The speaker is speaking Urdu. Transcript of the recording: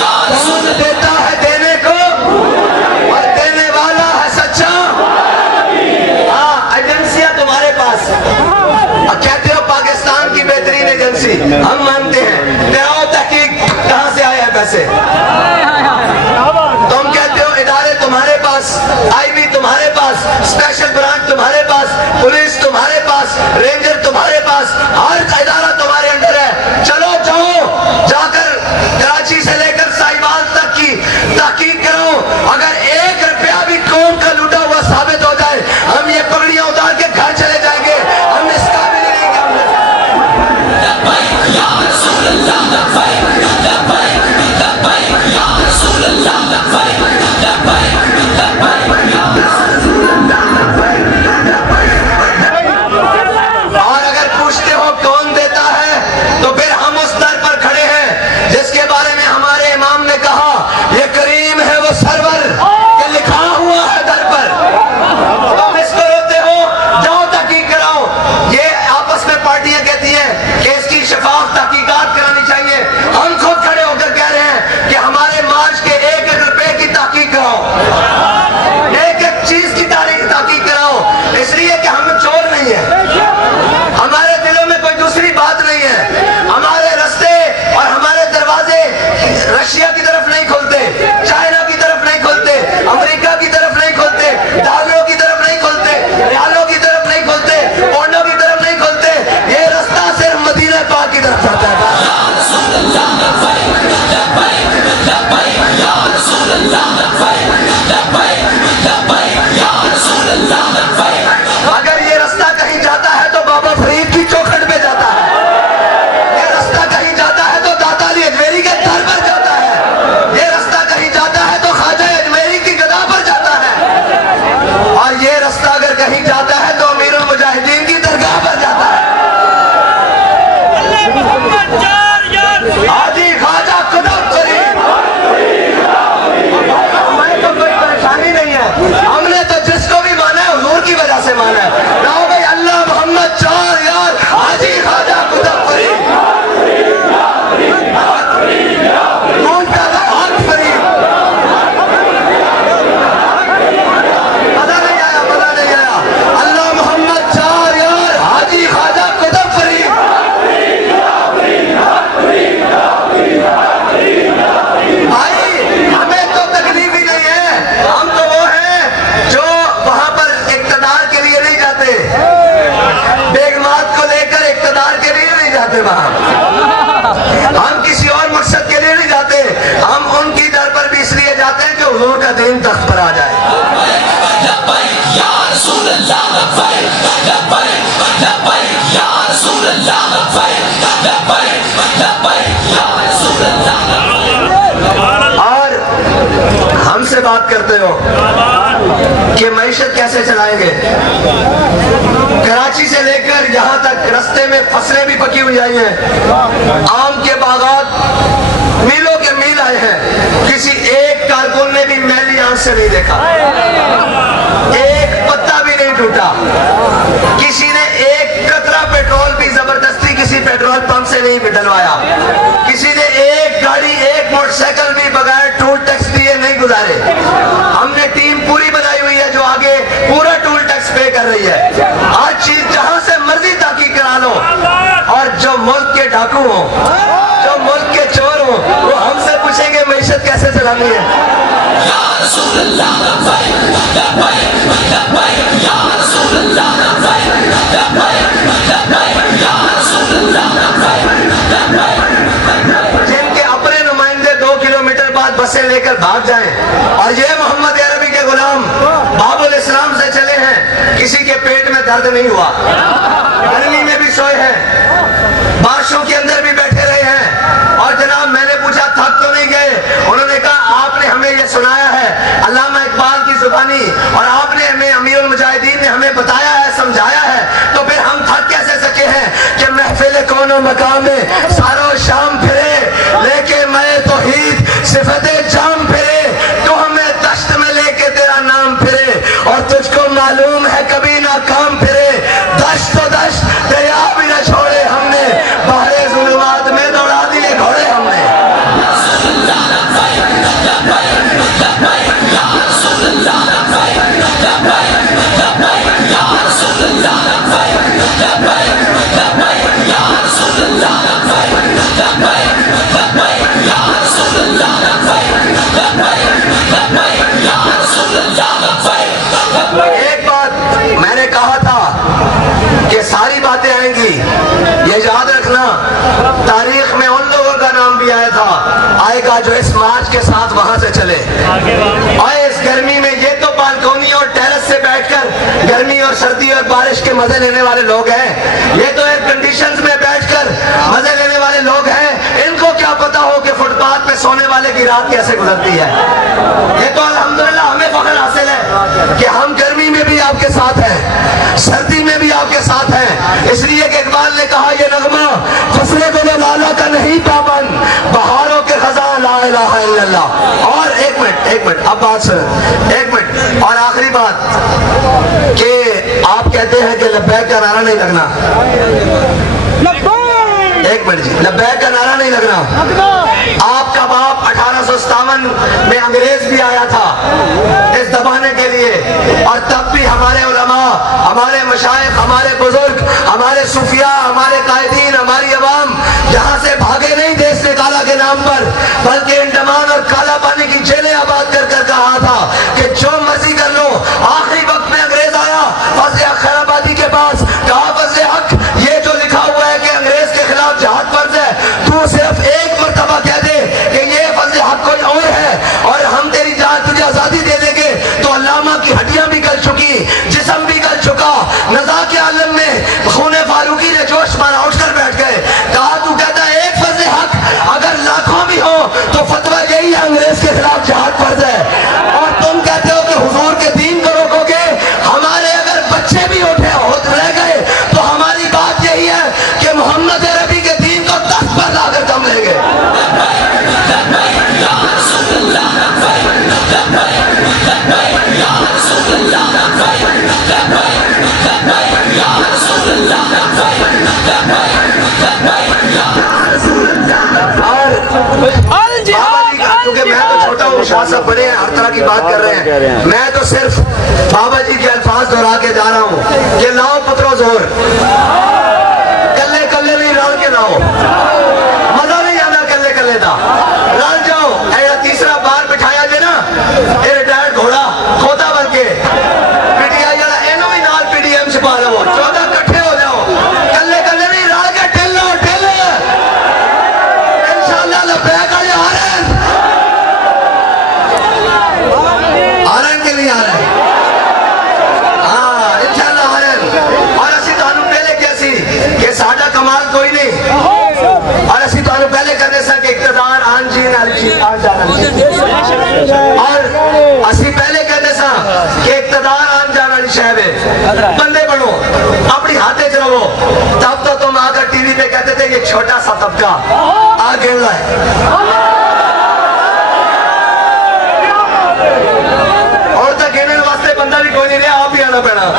کون دیتا ہے دینے کو اور دینے والا ہے سچا؟ ہاں ایجنسیاں تمہارے پاس، کہتے ہو پاکستان کی بہترین ایجنسی، ہم مانتے ہیں، کراؤ تحقیق کہاں سے آئے ہیں پیسے؟ تم کہتے ہو ادارے تمہارے پاس، آئی بی تمہارے پاس، اسپیشل برانچ تمہارے پاس، پولیس تمہارے پاس، رینجر تمہارے پاس، ہر ادارہ تمہارے اندر ہے، چلو جاؤ جا کر کراچی سے لے کر سائیوال تک کی تحقیق کرو، اگر 1 روپیہ بھی قوم کا لوٹا ہوا ثابت ہو جائے ہم یہ پگڑیاں اتار کے گھر چلے جائیں گے، ہم اس قابل ہی نہیں کہ ہم اور اگر پوچھتے ہو کون دیتا ہے تو پھر ہم اس در پر کھڑے ہیں جس کے بارے میں ہمارے امام نے کہا یہ کریم ہے وہ سرور کہ لکھا ہوا ہے در پر، تم اس کو روتے ہو، جاؤ تحقیق کراؤ، یہ آپس میں پارٹیاں کہتی ہیں کہ اس کی شفاف تحقیقات کرانی چاہیے، ہم خود کھڑے ہو کر کہہ رہے ہیں کہ ہمارے مارچ کے 1 روپے کی تحقیق کراؤ، ایک چیز کی تحقیق کراؤ، اس لیے کہ ہم چور نہیں ہیں، ہمارے دلوں میں کوئی دوسری بات نہیں ہے، ہمارے رستے اور ہمارے دروازے رشیا کی طرف نہیں کھلتے، چائنا کی طرف نہیں کھلتے، امریکہ کی طرف نہیں کھلتے، ڈالروں کی طرف نہیں کھلتے، ریالوں کی طرف نہیں کھلتے، پونڈوں کی طرف نہیں کھلتے، یہ رستہ صرف مدینہ پاک کی طرف جاتا ہے۔ اگر یہ رستہ کہیں جاتا ہے تو بابا فرید کی چوکھٹ پہ جاتا ہے، یہ رستہ کہیں جاتا ہے تو داتا علی اجمیری کے در پر جاتا ہے، یہ رستہ کہیں جاتا ہے تو خواجہ اجمیری کی گدا پر جاتا ہے، اور یہ رستہ اگر کہیں جاتا ہے تو امیر المجاہدین کی درگاہ پر جاتا ہے۔ حاجی خواجہ قطب فرید، ہمیں تو کوئی پریشانی نہیں ہے، ہم نے تو جس کو بھی مانا ہے حضور کی وجہ سے مانا ہے، کہو بھائی اللہ محمد 4 یار حاجی خواجہ قطب فرید، کون پیدا حق فرید، مزہ نہیں آیا، مزہ نہیں آیا، اللہ محمد 4 یار حاجی خواجہ قطب فرید۔ بھائی ہمیں تو تکلیف ہی نہیں ہے، ہم تو وہ ہیں جو وہاں پر اقتدار کے لیے نہیں جاتے، بیگمات کو لے کر اقتدار کے لیے نہیں جاتے، وہاں ہم کسی اور مقصد کے لیے نہیں جاتے، ہم ان کی در پر بھی اس لیے جاتے ہیں کہ حضور کا دین تخت پر آ جائے۔ اور ہم سے بات کرتے ہو کہ معیشت کیسے چلائیں گے، کراچی سے لے کر یہاں تک رستے میں فصلیں بھی پکی ہوئی آئی ہیں، آم کے باغات میلوں کے میل آئے ہیں، کسی ایک کارکن نے بھی میلی آنکھ سے نہیں دیکھا، ایک پتا بھی نہیں ٹوٹا، کسی نے ایک قطرہ پیٹرول بھی زبردستی کسی پیٹرول پمپ سے نہیں ڈلوایا، کسی نے ایک گاڑی ایک موٹر سائیکل بھی بغیر ٹول ٹیکس دیے نہیں گزارے، ہم نے ٹیم پوری بنائی ہوئی ہے جو آگے پورا ٹول ٹیکس پے کر رہی ہے، ہر چیز جہاں سے مرضی تحقیق کرا لو، اور جو ملک کے ڈاکو ہوں، جو ملک کے چور ہوں، وہ ہم سے پوچھیں گے معیشت کیسے چلانی ہے۔ یا رسول اللہ جن کے اپنے نمائندے 2 کلومیٹر بعد بسیں لے کر بھاگ جائیں، اور یہ محمد عربی کے غلام باب الاسلام سے چلے ہیں، کسی کے پیٹ میں درد نہیں ہوا، گرمی میں بھی سوئے ہیں، بارشوں کے اندر بھی بیٹھے رہے ہیں، اور جناب میں نے پوچھا تھک تو نہیں گئے، انہوں نے کہا آپ نے ہمیں یہ سنایا ہے علامہ اقبال کی زبانی، اور آپ نے ہمیں امیر المجاہدین نے ہمیں بتایا ہے، سمجھایا ہے، تو پھر ہم تھک کیسے سکے ہیں کہ محفل کون و مقام میں سارو شام پھرے، لے کے میں توحید صفت جام پھرے، تو ہمیں دشت میں لے کے تیرا نام پھرے، اور تجھ کو معلوم ہے کبھی ناکام پھرے، دشت و دشت دریا بھی نہ چھوڑے ہم نے، باہر ظلمات میں دوڑا دیے گھوڑے ہم نے۔ ایک بات میں نے کہا تھا کہ ساری باتیں آئیں گی، یہ یاد رکھنا، تاریخ میں ان لوگوں کا نام بھی آیا تھا آئے گا جو اس مارچ کے ساتھ وہاں سے چلے، اور اس گرمی میں یہ تو بالکونی اور ٹیرس سے بیٹھ کر گرمی اور سردی اور بارش کے مزے لینے والے لوگ ہیں، یہ تو ایئر کنڈیشنز میں بیٹھ کر مزے لینے والے لوگ ہیں، ان کو کیا پتا ہو کہ فٹ پاتھ پہ سونے والے کی رات کیسے گزرتی ہے۔ یہ تو الحمدللہ ہمیں فخر حاصل ہے کہ ہم گرمی میں بھی آپ کے ساتھ ہیں، سردی میں بھی آپ کے ساتھ ہیں، اس لیے کہ اقبال نے کہا یہ نغمہ فصلے گل لالا کا نہیں پابند، بہاروں کے خزاں لا الہ الا اللہ۔ اور ایک منٹ اب بات سن، ایک منٹ اور آخری بات کہ آپ کہتے ہیں کہ لبیک کا نعرہ نہیں لگنا، ایک منٹ جی، لبیک کا نعرہ نہیں لگنا۔ آپ کا باپ 1857 میں انگریز بھی آیا تھا اس دبانے کے لیے، اور تب بھی ہمارے علماء، ہمارے مشائخ، ہمارے بزرگ، ہمارے صوفیاء، ہمارے قائدین، ہماری عوام یہاں سے بھاگے نہیں دیس نکالا کے نام پر، بلکہ انڈمان اور کالا پانی کی جیلیں آباد کر کر کہا تھا کہ جو مرضی کر لو۔ آخری وقت میں انگریز آیا فضل حق خیر آبادی کے پاس، کہا فضل حق یہ جو لکھا ہوا ہے کہ انگریز کے خلاف جہاد فرض ہے، تو صرف ایک مرتبہ کہہ دے کہ یہ فضل حق کوئی اور ہے اور ہم تیری جان تجھے آزادی دے دیں گے۔ تو علامہ کی ہڈیاں بھی گل چکی، جسم بھی گل چکا، نزا کے عالم میں خون فاروقی نے جوش مارا، اٹھ کر بیٹھ گئے، کہا تو کہتا ہے ایک فضل حق اگر لاکھوں بھی ہو تو فتویٰ یہی ہے انگریز کے خلاف جہاد فرض ہے، اور تم کہتے ہو کہ حضور کے دین کو روکو گے۔ ہمارے اگر بچے بھی رہ گئے تو ہماری بات یہی ہے کہ محمد عربی کے دین کو تخت پر لا کر کم لیں گے۔ کیونکہ میں تو چھوٹا ہوں، شاہ صاحب بڑے ہیں، ہر طرح کی بات کر رہے ہیں، میں تو صرف بابا جی کے الفاظ دہرا کے جا رہا ہوں کہ لاؤ پترو زور، کلے کلے نہیں رل کے لاؤ، مزہ نہیں آنا کلے کلے دا، رل جاؤ۔ ایسا تیسرا بار بٹھایا جائے نا یہ ریٹائرڈ گھوڑا کھوتا بن کے پی ٹی آئی والا اینو بھی نال پی ڈی ایم چھپا لو، 14 کٹھے ہو جاؤ، کلے کلے نہیں رل کے ٹھلو ٹھلے، انشاءاللہ لبیک آ جا رہے ہیں، آرن کے لیے آ رہے ہیں، ہاں انشاءاللہ آرن۔ اور اسی تانوں پہلے کیسی کہ ساڑھا کمال کوئی نہیں، اور اسی تانوں پہلے کرنے سا کہ اقتدار آن جین آن جانا، اور اسی پہلے کہنے سا کہ اقتدار آن جانا نہیں شہبے، بندے بڑھو اپنی ہاتھیں چلو۔ تب تو تم آ کر ٹی وی پہ کہتے تھے یہ چھوٹا سا طبقہ آگے رہا ہے، اور تک گھنے واسطے بندہ بھی کوئی نہیں رہا، آپ ہی آنا پڑا۔